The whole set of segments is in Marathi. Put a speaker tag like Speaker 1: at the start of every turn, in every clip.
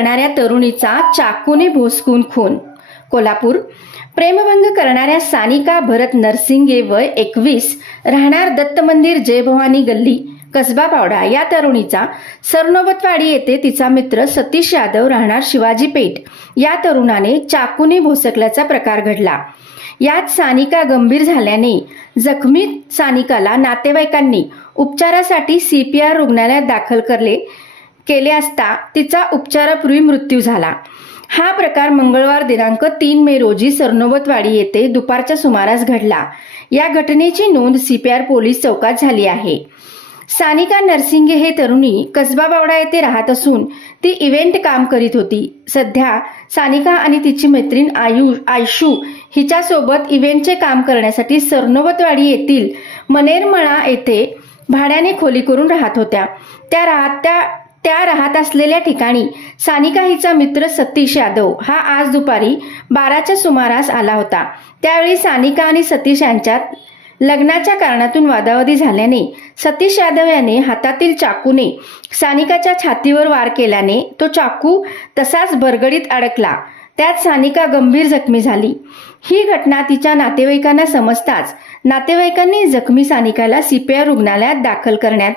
Speaker 1: करणाऱ्या तरुणीचा चाकूने भोसकून खून कोल्हापूर प्रेमभंग करणाऱ्या सानिका भरत नरसिंगे वय एकवीस राहणार दत्त मंदिर जयभवानी गल्ली कसबा पावडा या तरुणीचा सरनोबतवाडी येथे तिचा मित्र सतीश यादव राहणार शिवाजी पेठ या तरुणाने चाकूने भोसकल्याचा प्रकार घडला यात सानिका गंभीर झाल्याने जखमी सानिकाला नातेवाईकांनी उपचारासाठी सी पी आर रुग्णालयात दाखल करले केले असता तिचा उपचारापूर्वी मृत्यू झाला हा प्रकार मंगळवार दिनांक तीन मे रोजी सरनोबतवाडी येथे दुपारच्या सुमारास घडला या घटनेची नोंद सीपीआर पोलीस चौकात झाली आहे सानिका नरसिंगे हे तरुणी कसबा बावडा येथे राहत असून ती इव्हेंट काम करीत होती सध्या सानिका आणि तिची मैत्रीण आयु आयशू हिच्यासोबत इव्हेंटचे काम करण्यासाठी सरनोबतवाडी येथील मनेरमळा येथे भाड्याने खोली करून राहत होत्या त्या राहत्या त्या राहत असलेल्या ठिकाणी सानिका हिचा मित्र सतीश यादव हा आज दुपारी बाराच्या सुमारास आला होता त्यावेळी सानिका आणि सतीश यांच्यात लग्नाच्या कारणातून वादावादी झाल्याने सतीश यादव याने हातातील चाकूने सानिकाच्या छातीवर वार केल्याने तो चाकू तसाच बरगडीत अडकला त्यात सानिका गंभीर जखमी झाली ही घटना तिच्या नातेवाईकांना समजताच नातेवाईकांनी जखमी सानिकाला सीपीआर रुग्णालयात दाखल करण्यात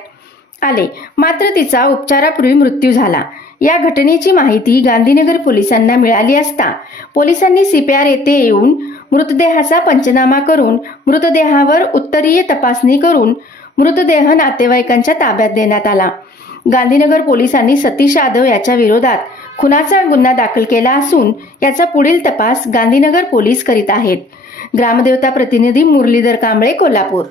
Speaker 1: आले मात्र तिचा उपचारापूर्वी मृत्यू झाला या घटनेची माहिती गांधीनगर पोलिसांना मिळाली असता पोलिसांनी सीपीआर येथे येऊन मृतदेहाचा पंचनामा करून मृतदेहावर उत्तरीय तपासणी करून मृतदेह नातेवाईकांच्या ताब्यात देण्यात आला गांधीनगर पोलिसांनी सतीश यादव याच्या विरोधात खुनाचा गुन्हा दाखल केला असून याचा पुढील तपास गांधीनगर पोलीस करीत आहेत ग्रामदेवता प्रतिनिधी मुरलीधर कांबळे कोल्हापूर